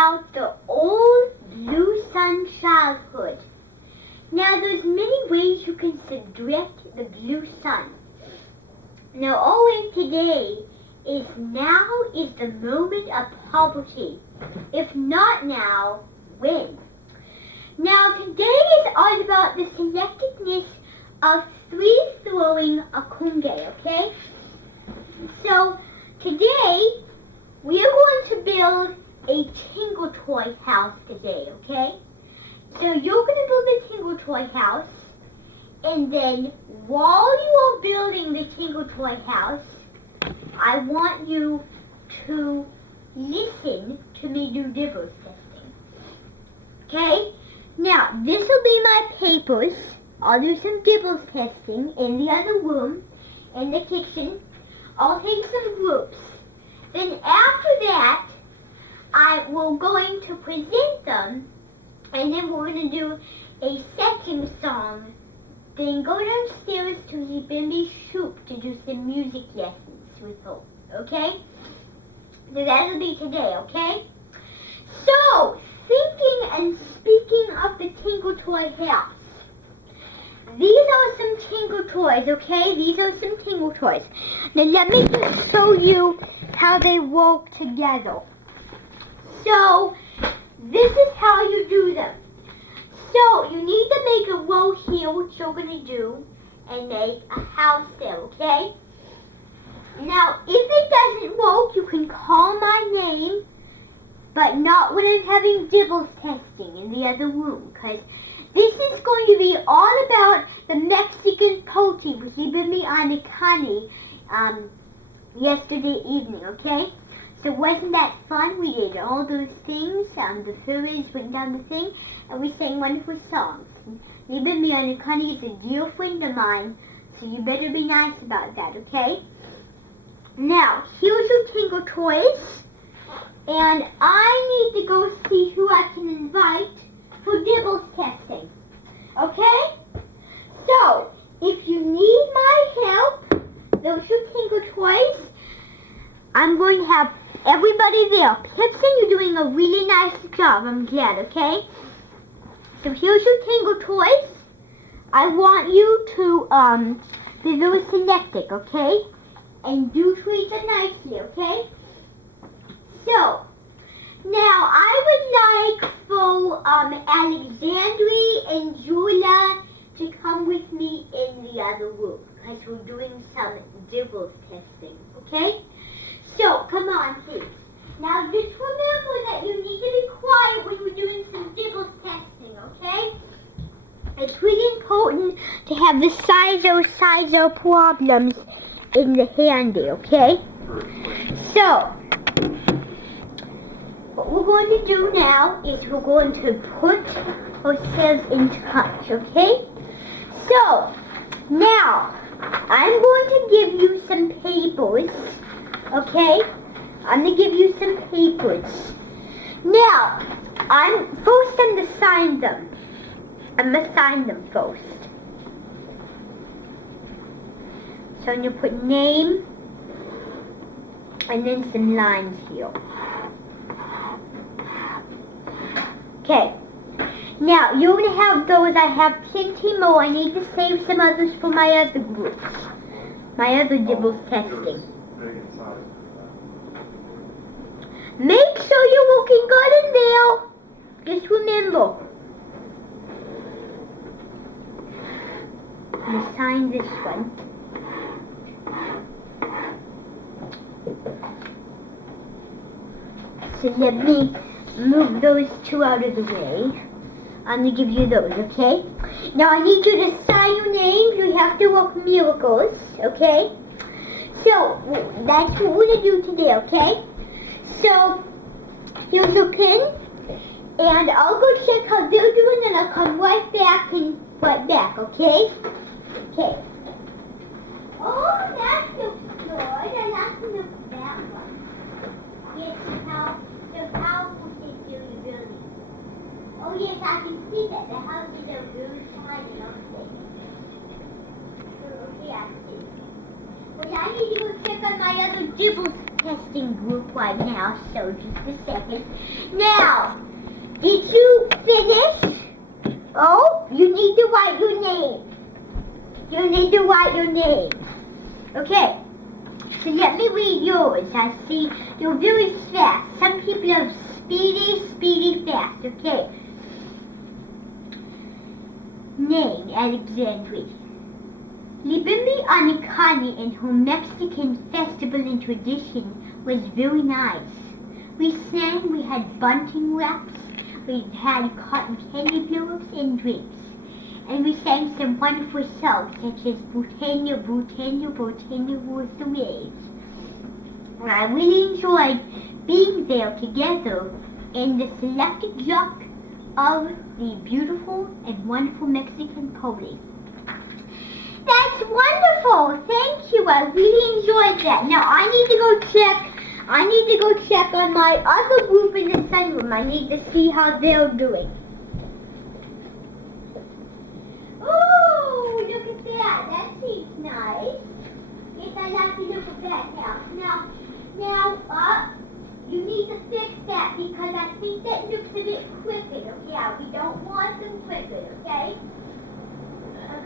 about the old blue sun childhood. Now there's many ways you can subtract the blue sun. Now always today is now is the moment of poverty. If not now, when? Now today is all about the selectedness of free-throwing a conge, okay? So today we are going to build a tingle toy house today, okay? So you're going to build a tingle toy house, and then while you are building the tingle toy house, I want you to listen to me do dibbles testing. Okay? Now, this will be my papers. I'll do some dibbles testing in the other room, in the kitchen. I'll take some groups. Then after that, I will going to present them, and then we're going to do a second song. Then go downstairs to the Bimby Shoop to do some music lessons with her. Okay? So that'll be today, okay? So, thinking and speaking of the Tingle Toy House. These are some Tingle Toys, okay? These are some Tingle Toys. Now let me just show you how they work together. So, this is how you do them. So, you need to make a row here, which you're going to do, and make a house there, okay? Now, if it doesn't work, you can call my name, but not when I'm having dibbles testing in the other room, because this is going to be all about the Mexican poultry, which you gave me on the Connie yesterday evening, okay? So wasn't that fun? We did all those things. The fairies went down the thing, and we sang wonderful songs. Even me on the Connie is a dear friend of mine, so you better be nice about that, okay? Now, here's your Tingle Toys, and I need to go see who I can invite for dibbles testing, okay? So, if you need my help, those are Tingle Toys. I'm going to have everybody there. Pipson, you're doing a really nice job. I'm glad, okay? So here's your Tingle Toys. I want you to be very selective, okay? And do treat them nicely, okay? So, now I would like for Alexandria and Julia to come with me in the other room, because we're doing some dibbles testing, okay? So, come on, please. Now, just remember that you need to be quiet when we're doing some dibbles testing, okay? It's really important to have the sizer problems in the handy, okay? So, what we're going to do now is we're going to put ourselves in touch, okay? So, now, I'm going to give you some papers, okay? I'm going to give you some papers. Now, I'm going to sign them. I'm going to sign them first. So I'm going to put name and then some lines here. Okay. Now, you're going to have those. I have plenty more. I need to save some others for my other groups. My other dibbles testing. Make sure you're looking good in there. Just remember. I'm going to sign this one. So let me move those two out of the way. I'm going to give you those, okay? Now I need you to sign your names. You have to work miracles, okay? So that's what we're going to do today, okay? So here's your pen. And I'll go check how they're doing, and I'll come right back, okay? Okay. Oh, that looks good. I like to look at that one. Yes, the house is really, really. Oh yes, I can see that. The houses are really shiny, aren't they? Okay, I see. Well, I need to go check on my other dibbles testing group right now, so just a second. Now, did you finish? Oh, you need to write your name. You need to write your name. Okay, so let me read yours. I see you're very fast. Some people are speedy, fast. Okay. Name, Alexandria. Libimbi Anikani and her Mexican festival and tradition was very nice. We sang, we had bunting wraps, we had cotton candy blowups and drinks. And we sang some wonderful songs such as Britannia, Britannia, Britannia was the waves. And I really enjoyed being there together in the selected look of the beautiful and wonderful Mexican party. That's wonderful! Thank you. I really enjoyed that. Now I need to go check on my other group in the sunroom. I need to see how they're doing. Oh, look at that. That seems nice. Yes, I like to look at that house. Now, you need to fix that because I think that looks a bit crooked. Okay, we don't want them crooked, okay?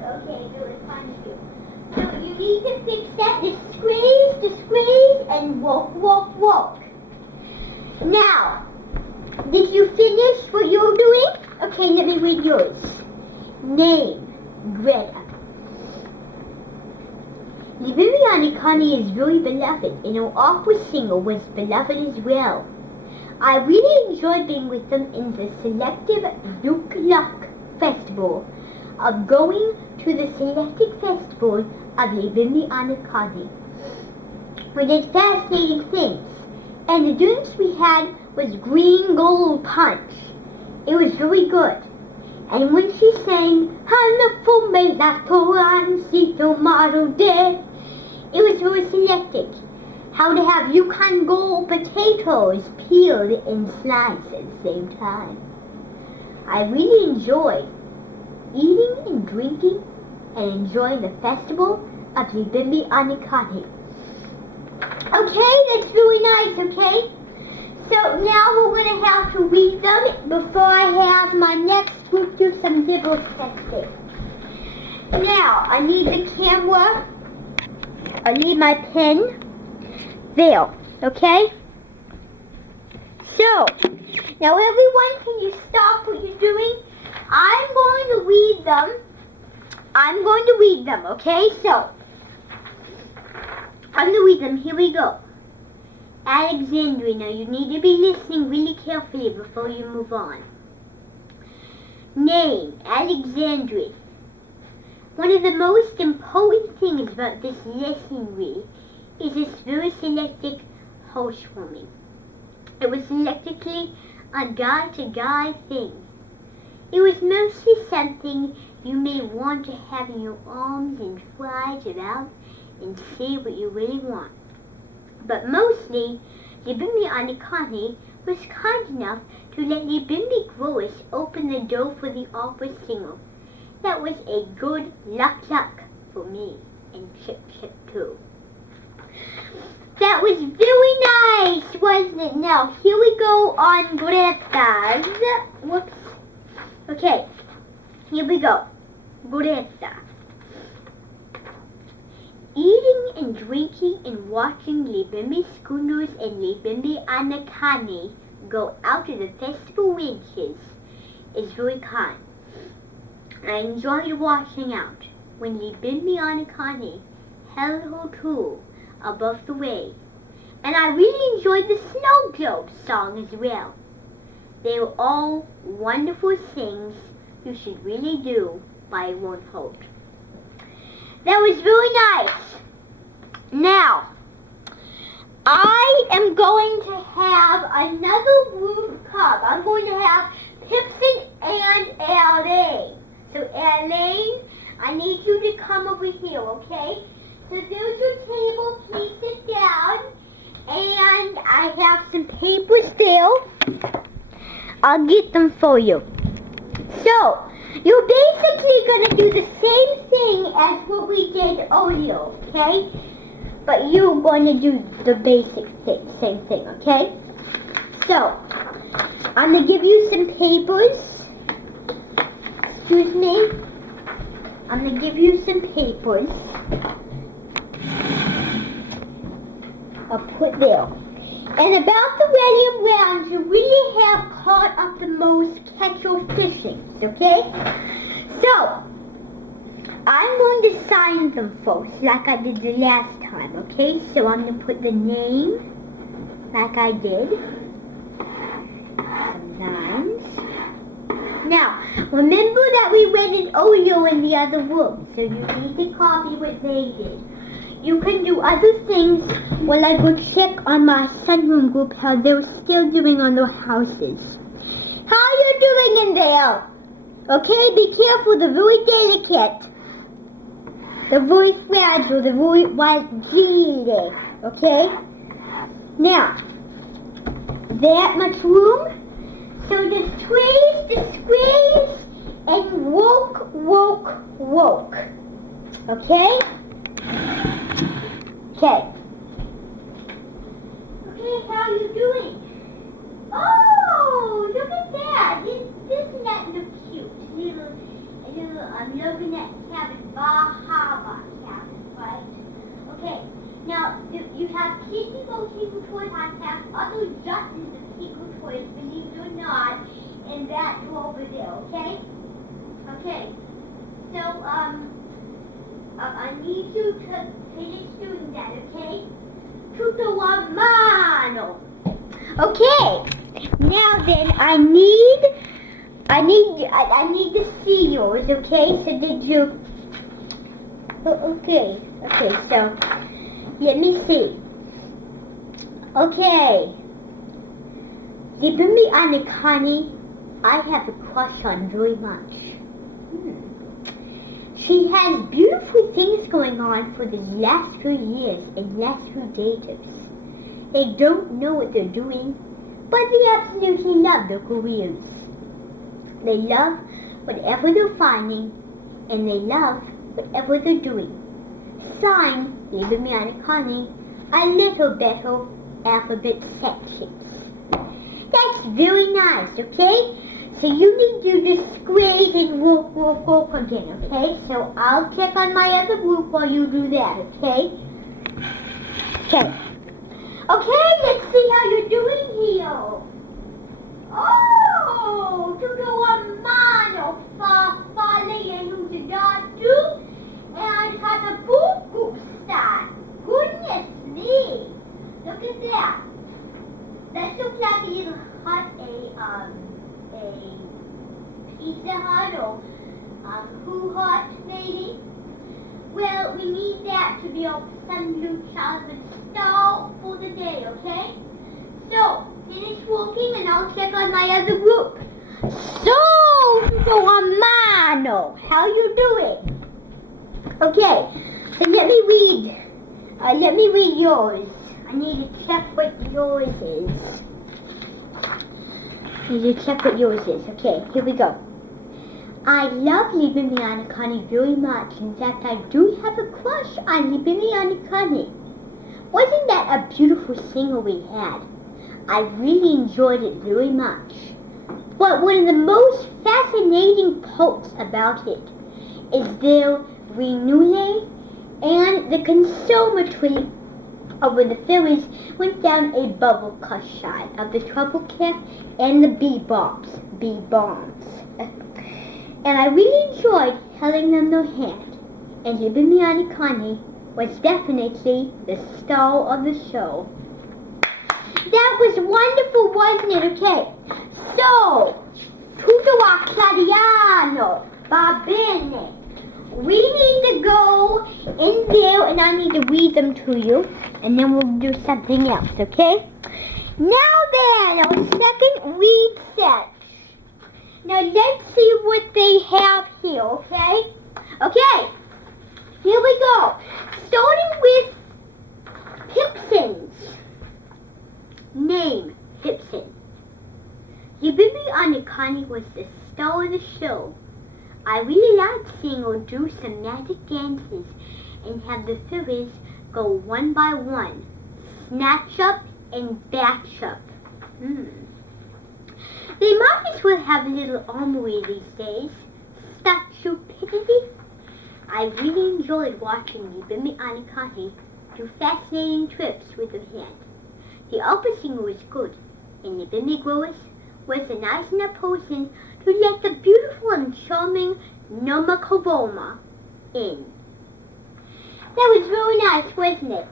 Okay, good. Fine, you. So you need to fix that. Just squeeze, and walk. Now, did you finish what you're doing? Okay, let me read yours. Name, Greta. Viviani Connie is very beloved, and her opera singer was beloved as well. I really enjoyed being with them in the selective Duke Luck Festival, of going to the selected festival of Libimbi Anakani. We did fascinating things, and the drinks we had was green gold punch. It was very good. And when she sang Hanna me la Torancito Model Day, it was very selected. How to have Yukon Gold potatoes peeled and sliced at the same time. I really enjoyed eating and drinking and enjoying the festival of Libimbi Anikani. Okay, that's really nice, okay? So now we're going to have to read them before I have my next group do some nibble testing. Now, I need the camera. I need my pen. There, okay? So, now everyone, can you stop what you're doing? I'm going to read them, okay? So, I'm going to read them. Here we go. Alexandria, now you need to be listening really carefully before you move on. Name, Alexandria. One of the most important things about this lesson really is this very selected housewarming. It was selectively a guy-to-guy thing. It was mostly something you may want to have in your arms and fly about and see what you really want. But mostly, Libimbi Anikani was kind enough to let Libimbi growers open the door for the opera singer. That was a good luck for me and Chip too. That was very nice, wasn't it? Now, here we go on Greta's. Whoops. Okay, here we go. Greta. Eating and drinking and watching Libimbi schooners and Libimbi Anakani go out to the festival winches is very kind. I enjoyed watching out when Libimbi Anakani held her tool above the wave. And I really enjoyed the Snow Globe song as well. They were all wonderful things you should really do by one hope. That was really nice. Now, I am going to have another group come. I'm going to have Pipson and Elaine. So Elaine, I need you to come over here, okay? So there's your table. Please sit down. And I have some papers there. I'll get them for you. So, you're basically going to do the same thing as what we did earlier, okay? but you're going to do the basic thing, same thing, okay? So, I'm going to give you some papers. Excuse me. I'm going to give you some papers. I'll put there. And about the William Browns, you really have caught up the most kettle fishing, okay? So, I'm going to sign them first, like I did the last time, okay? So I'm going to put the name, like I did. Some lines. Now, remember that we read an Oreo in the other room, so you need to copy what they did. You can do other things while I go check on my sunroom group how they're still doing on their houses. How you doing in there? Okay, be careful, they're very delicate. They're very fragile, they're very fragile, okay? Now, that much room. So the squeeze, and woke. Okay? Okay. Okay, how are you doing? Oh, look at that. Isn't that look cute? I'm looking at cabin, Bahama cabin, right? Okay. Now, you have plenty of people toys. I have other dozens of people toys, believe it or not, in that drawer over there, okay? Okay. So, I need you to finish doing that, okay? Tutto a mano. Okay. Now then, I need to see yours, okay? So did you... Okay, so... Let me see. Okay. Libumi Anakani, I have a crush on very much. She has beautiful things going on for the last few years and last few daters. They don't know what they're doing, but they absolutely love their careers. They love whatever they're finding, and they love whatever they're doing. Signed, Libumi Anakani, a little better alphabet sections. That's very nice, okay? So you need to do the squeeze and walk again, okay? So I'll check on my other group while you do that, okay? Okay. Okay, let's see how you're doing here. Oh, tutto a mano, fa lei tu, and katapuku style. Goodness me! Look at that. That looks like a little hut, a Pizza Hut or Who Hut, maybe. Well, we need that to be our sun-blue chocolate stall for the day, okay? So, finish walking and I'll check on my other group. So, Romano, how you doing? Okay, so let me read yours. I need to check what yours is. Okay, here we go. I love Libumi Anakani very much. In fact, I do have a crush on Libumi Anakani. Wasn't that a beautiful singer we had? I really enjoyed it very much. But one of the most fascinating parts about it is their renewal and the conservatory over the ferries went down a bubble cushion of the trouble cat and the bee bombs. And I really enjoyed holding them their hand. And Libumi Anakani was definitely the star of the show. That was wonderful, wasn't it? Okay, so, tutto a clariano, va bene. We need to go in there and I need to read them to you. And then we'll do something else, okay? Now then, our second read set. Now let's see what they have here, okay? Okay, here we go. Starting with Pipson's. Name, Pipson. Libumi Anakani was the star of the show. I really liked seeing her do some magic dances and have the fairies go one by one. Snatch up and batch up. They might as well have a little armory these days. Such stupidity. I really enjoyed watching the Bimmy Anikani do fascinating tricks with her hand. The opera singer was good, and the Bimmy Growers was a nice enough person to let the beautiful and charming Noma Kovoma in. That was really nice, wasn't it?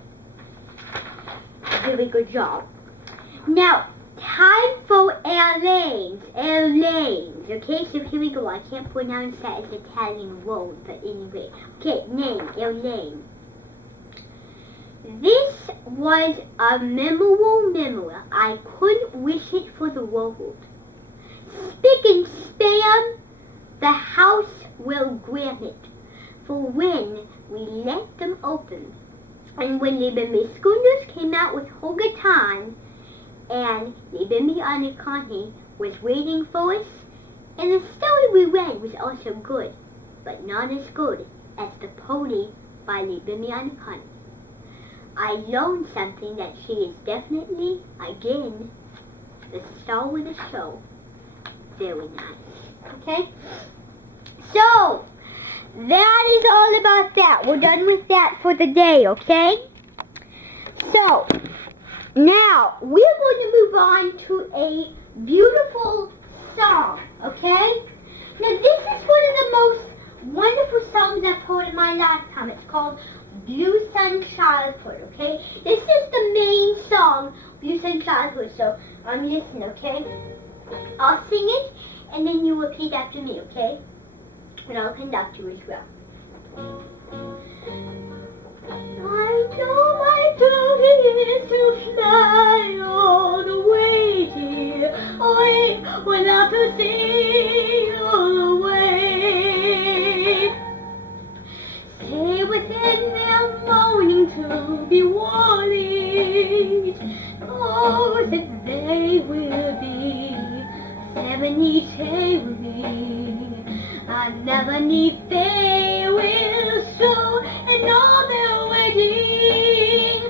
Really good job. Now, time for airlanes. Airlanes. Okay, so here we go. I can't pronounce that as Italian word, but anyway. Okay, name, airlane. This was a memorable memory. I couldn't wish it for the world. Spick and span, the house will grant it, for when we let them open. And when the Bimmy Schooners came out with Hogatan, and the Bimmy Anikani was waiting for us, and the story we read was also good, but not as good as the pony by the Bimmy Anikani. I learned something that she is definitely, again, the star of the show. Very nice. Okay? So, that is all about that. We're done with that for the day, okay? So, now, we're going to move on to a beautiful song, okay? Now, this is one of the most wonderful songs I've heard in my lifetime. It's called Blue Sun Childhood, okay? This is the main song, Blue Sun Childhood, so listen, okay? I'll sing it, and then you repeat after me, okay? And I'll conduct you as well. I know my duty is to fly all the way here, away, without to see all the way. Stay within their moaning to be warned. Oh, that they will be 70 daily. I never need they will show, and all they're waiting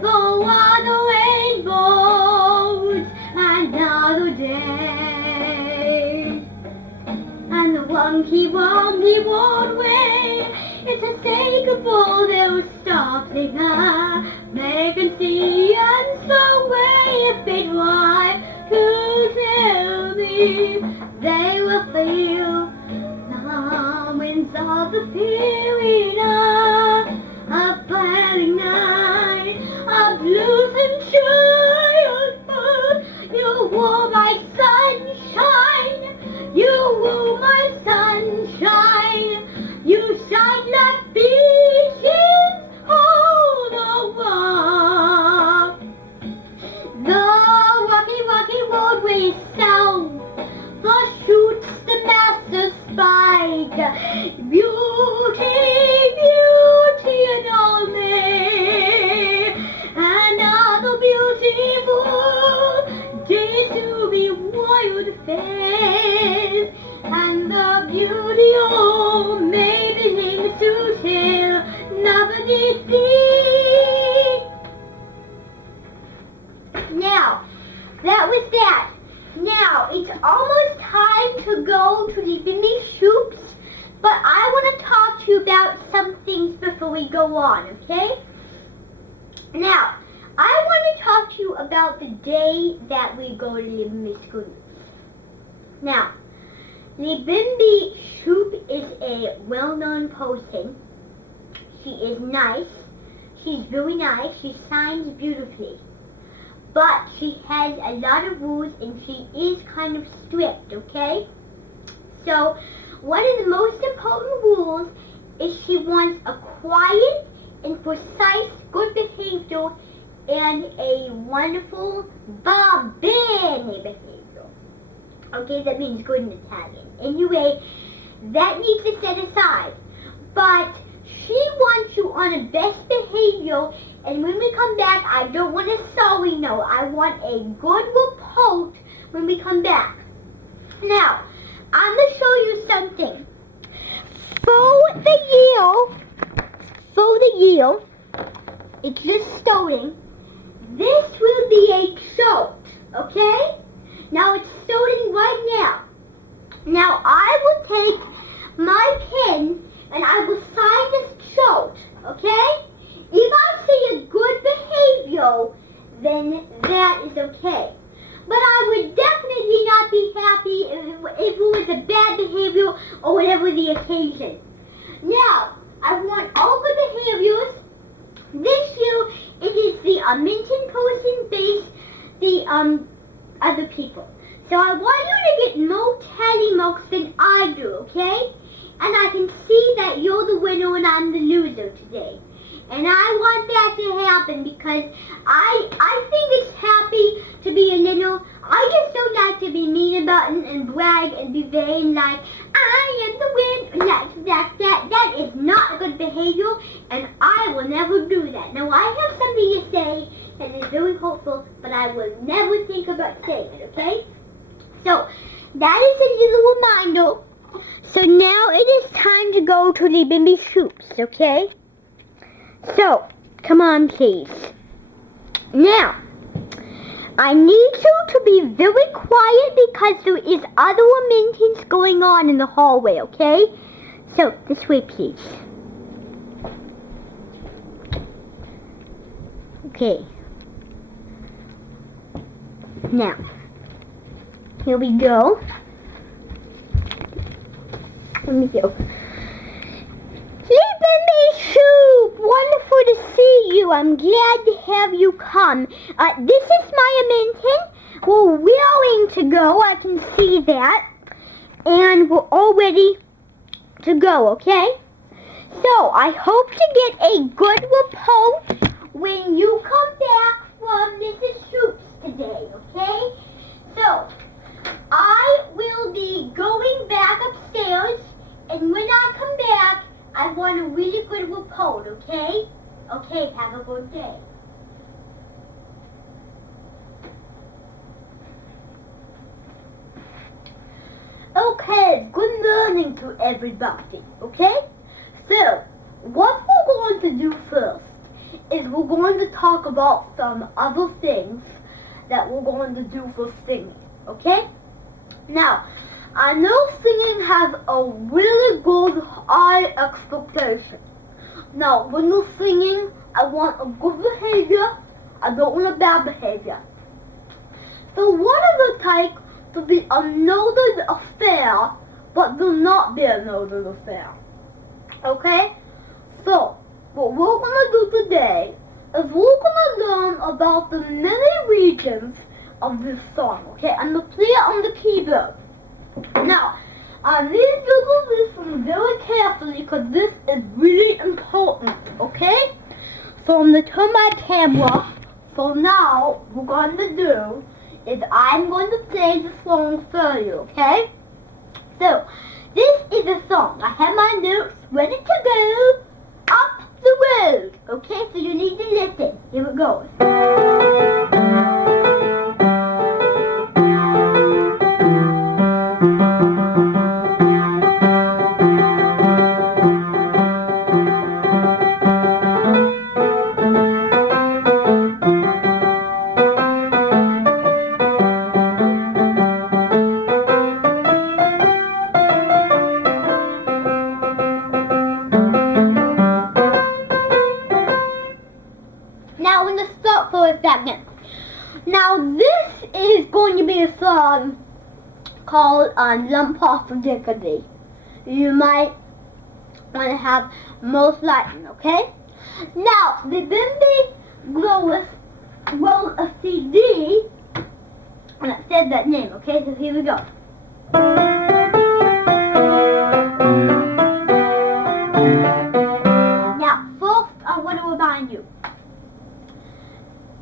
for are the rainbows another day. And the wonky way, it's a sake of all they'll stop there, make and see, and so way if they try to tell me, they will feel winds of the feeling a planning night, a blue sunshine. You were my sunshine, you were my sunshine, you shine like beaches all over. The rocky roadway sound, the shoots the master spike, beauty and all me, another beautiful day to be wild face, and the beauty oh maybe names to tell, never did see. Now, that was that. Now, it's almost time to go to the Bimmy Shoops, but I want to talk to you about some things before we go on, okay? Now, I want to talk to you about the day that we go to the Bimmy Schooners. Now, the Bimby Shoop is a well-known person. She is nice. She's very nice. She signs beautifully. But she has a lot of rules and she is kind of strict, okay? So, one of the most important rules is she wants a quiet and precise good behavior and a wonderful bene behavior. Okay, that means good in Italian. Anyway, that needs to set aside. But she wants you on a best behavior, and when we come back, I don't want a sorry note. I want a good report when we come back. Now, I'm going to show you something. For the year, it's just starting. This will be a chart, okay? Now it's starting right now. Now I will take my pen and I will sign this chart, okay? If I see a good behavior, then that is okay. But I would definitely not be happy if it was a bad behavior or whatever the occasion. Now, I want all good behaviors. This year, it is the Minton person based the other people. So I want you to get more tally marks than I do, okay? And I can see that you're the winner and I'm the loser today. And I want that to happen because I think it's happy to be a little. I just don't like to be mean about it and brag and be vain like I am the winner. That is not good behavior, and I will never do that. Now I have something to say that is very hopeful, but I will never think about saying it. Okay? So that is a little reminder. So now it is time to go to the baby shoots. Okay? So, come on please. Now, I need you to be very quiet because there is other maintenance going on in the hallway, okay? So, this way please. Okay. Now, here we go. Let me go. Baby Soup, wonderful to see you. I'm glad to have you come. This is Maya Minton. We're willing to go. I can see that. And we're all ready to go, okay? So, I hope to get a good report when you come back from Mrs. Soup's today, okay? So, I will be going back upstairs, and when I come back, I want a really good report, okay? Okay, have a good day. Okay, good morning to everybody, okay? So, what we're going to do first is we're going to talk about some other things that we're going to do for singing, okay? Now, I know singing has a really good high expectation. Now, when you're singing, I want a good behavior. I don't want a bad behavior. So one of the take to be a noted affair, but do not be a noted affair. Okay? So, what we're going to do today is we're going to learn about the many regions of this song. Okay? I'm going to play it on the keyboard. Now, I need you to listen very carefully because this is really important, okay? So I'm going to turn my camera. So now, what we're going to do is I'm going to play the song for you, okay? So, this is a song. I have my notes ready to go up the road, okay? So you need to listen. Here it goes. Now I'm going to stop for a second. Now this is going to be a song called Lump Off of Dickety. You might want to have most lightning, okay? Now, the Bimby Glowless wrote a CD and it said that name, okay? So here we go. Now, first I want to remind you.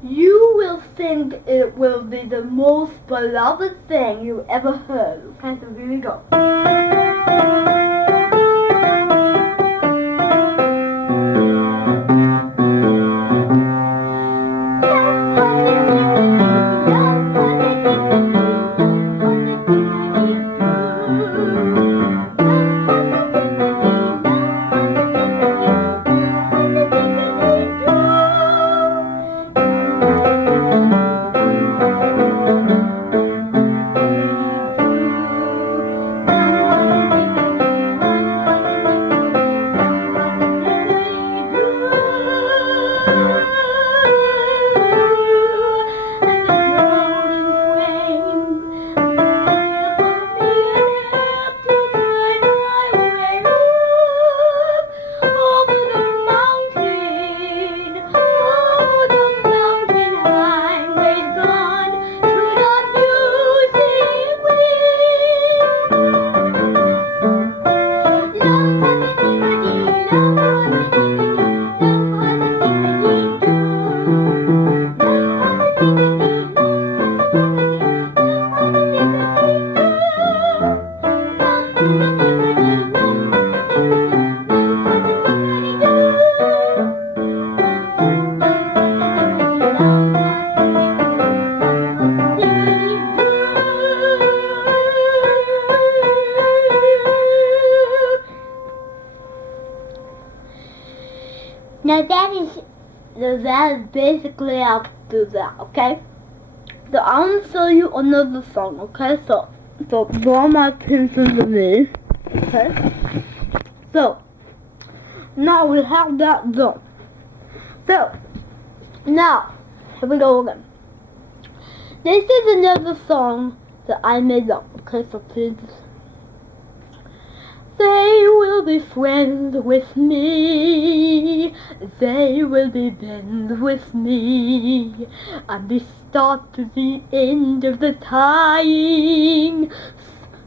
You will think it will be the most beloved thing you ever heard. Okay, so here we go. Now that is basically how to do that, okay? So I'm gonna show you another song, okay? So draw my attention to me, okay? So now we have that done. So now here we go again. This is another song that I made up, okay? So please. They will be friends with me, they will be bends with me, and the start to the end of the time.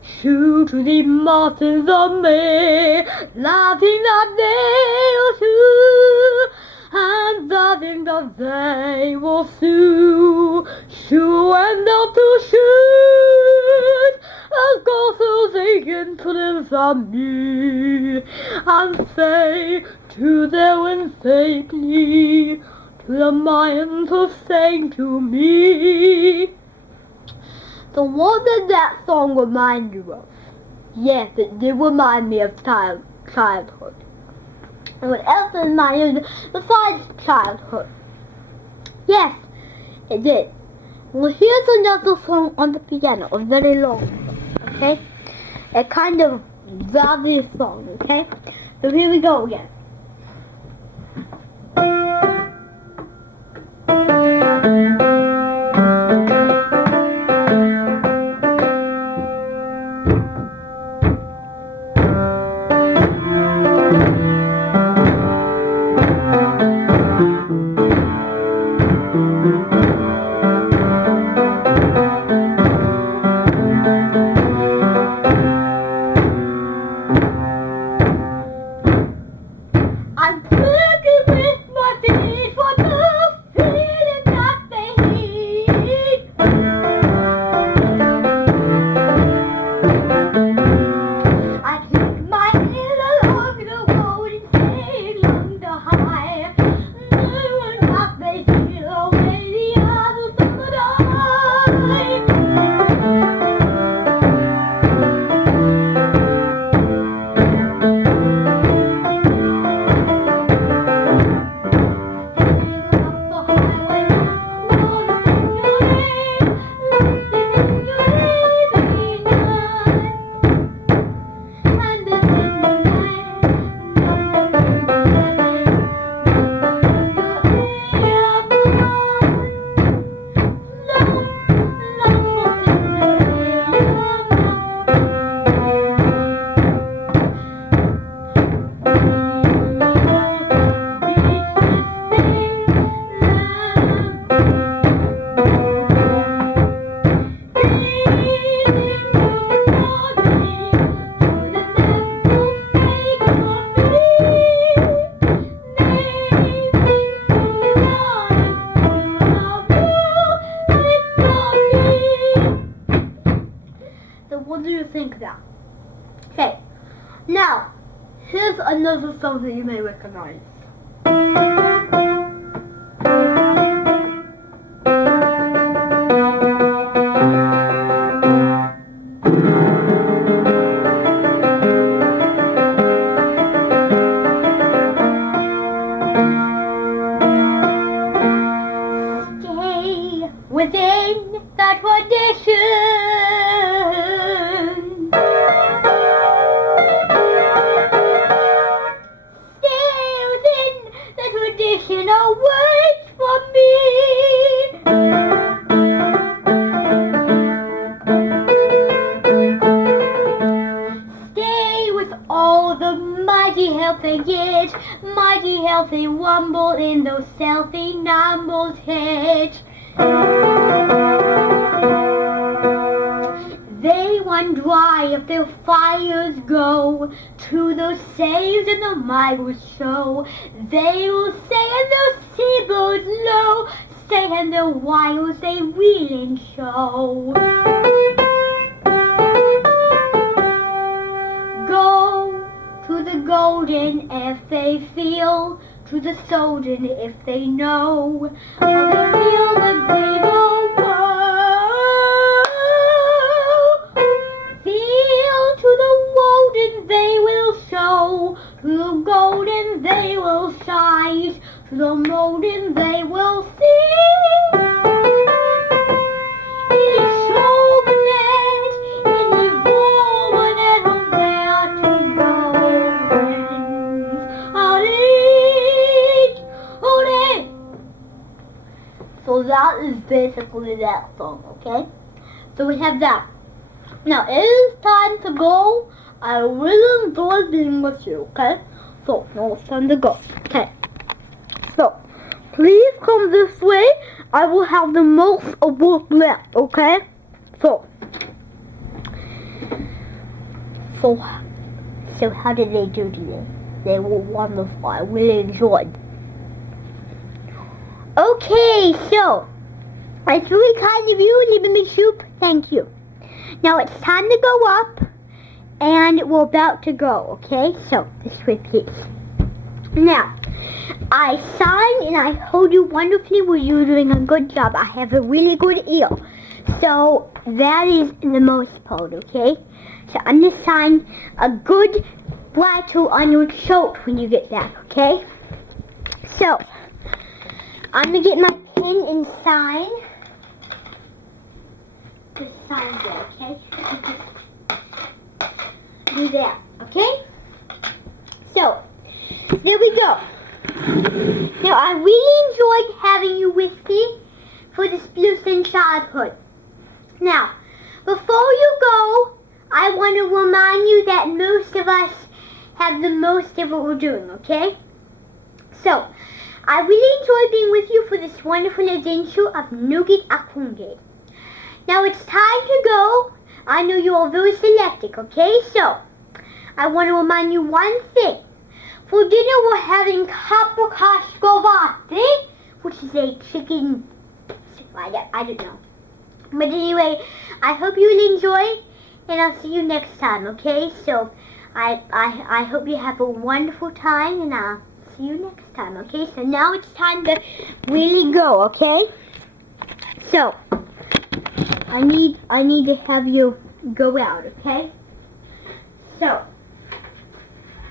Shoot to the mountains of me, laughing that they will sue, and laughing that they will sue, shoe and up to shoot. I'll go through the insolence of me, and say to them and faintly, to the minds who sang to me. So what did that song remind you of? Yes, it did remind me of childhood. And what else reminded you besides childhood? Yes, it did. Well, here's another song on the piano, a very long song, okay? A kind of lovely song, okay? So here we go again. I'm working with my feet for the feeling that they need. I take my heel along the road and sing along the high. Knowing that they steal away the others from the night. So what do you think of that? Okay, now here's another song that you may recognize. Stay within that tradition. Traditional words for me. Stay with all the mighty health they get, mighty healthy wumble in those stealthy numbled heads. They wonder why if their fires go to those saves in the migrants show. They will stay in those seabirds low, stay in their wilds they wheeling show. Go to the golden if they feel, to the golden if they know, for they feel the greater world. Feel to the golden they will show. go. To the golden they will rise. To the golden they will sing. It is showman's in the woman and from there to golden. Howdy. So that is basically that song, okay? So we have that. Now it is time to go. I really enjoyed being with you, okay? So now it's time to go. Okay. So please come this way. I will have the most of work left, okay? So how did they do today? They were wonderful. I really enjoyed. Okay, so it's really kind of you, leaving me soup. Thank you. Now it's time to go up, and we're about to go, okay? So this repeats. Now, I signed and I hold you wonderfully. Well, you're doing a good job. I have a really good ear. So that is the most part, okay? So I'm going to sign a good bridle on your shirt when you get back, okay? So I'm going to get my pen and sign. Just sign there, okay? Do that, okay? So, there we go. Now, I really enjoyed having you with me for this Blue Sun childhood. Now, before you go, I want to remind you that most of us have the most of what we're doing, okay? So, I really enjoyed being with you for this wonderful adventure of Nougat Akungate. Now it's time to go. I know you're all very selective, okay? So, I want to remind you one thing. For dinner, we're having capriccia scovati, which is a chicken, I don't know. But anyway, I hope you'll enjoy it, and I'll see you next time, okay? So, I hope you have a wonderful time, and I'll see you next time, okay? So now it's time to really go, okay? So, I need to have you go out, okay? So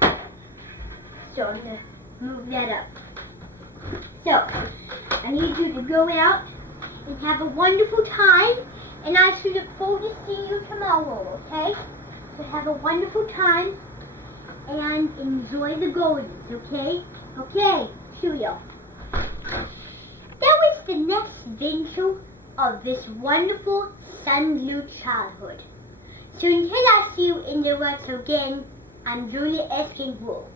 I'm going to move that up. So, I need you to go out and have a wonderful time, and I should look forward to seeing you tomorrow, okay? So have a wonderful time and enjoy the Goldens, okay? Okay, cheerio. That was the next adventure of this wonderful sun blue childhood. So until I see you in the woods again, I'm Julia Esking Wolf.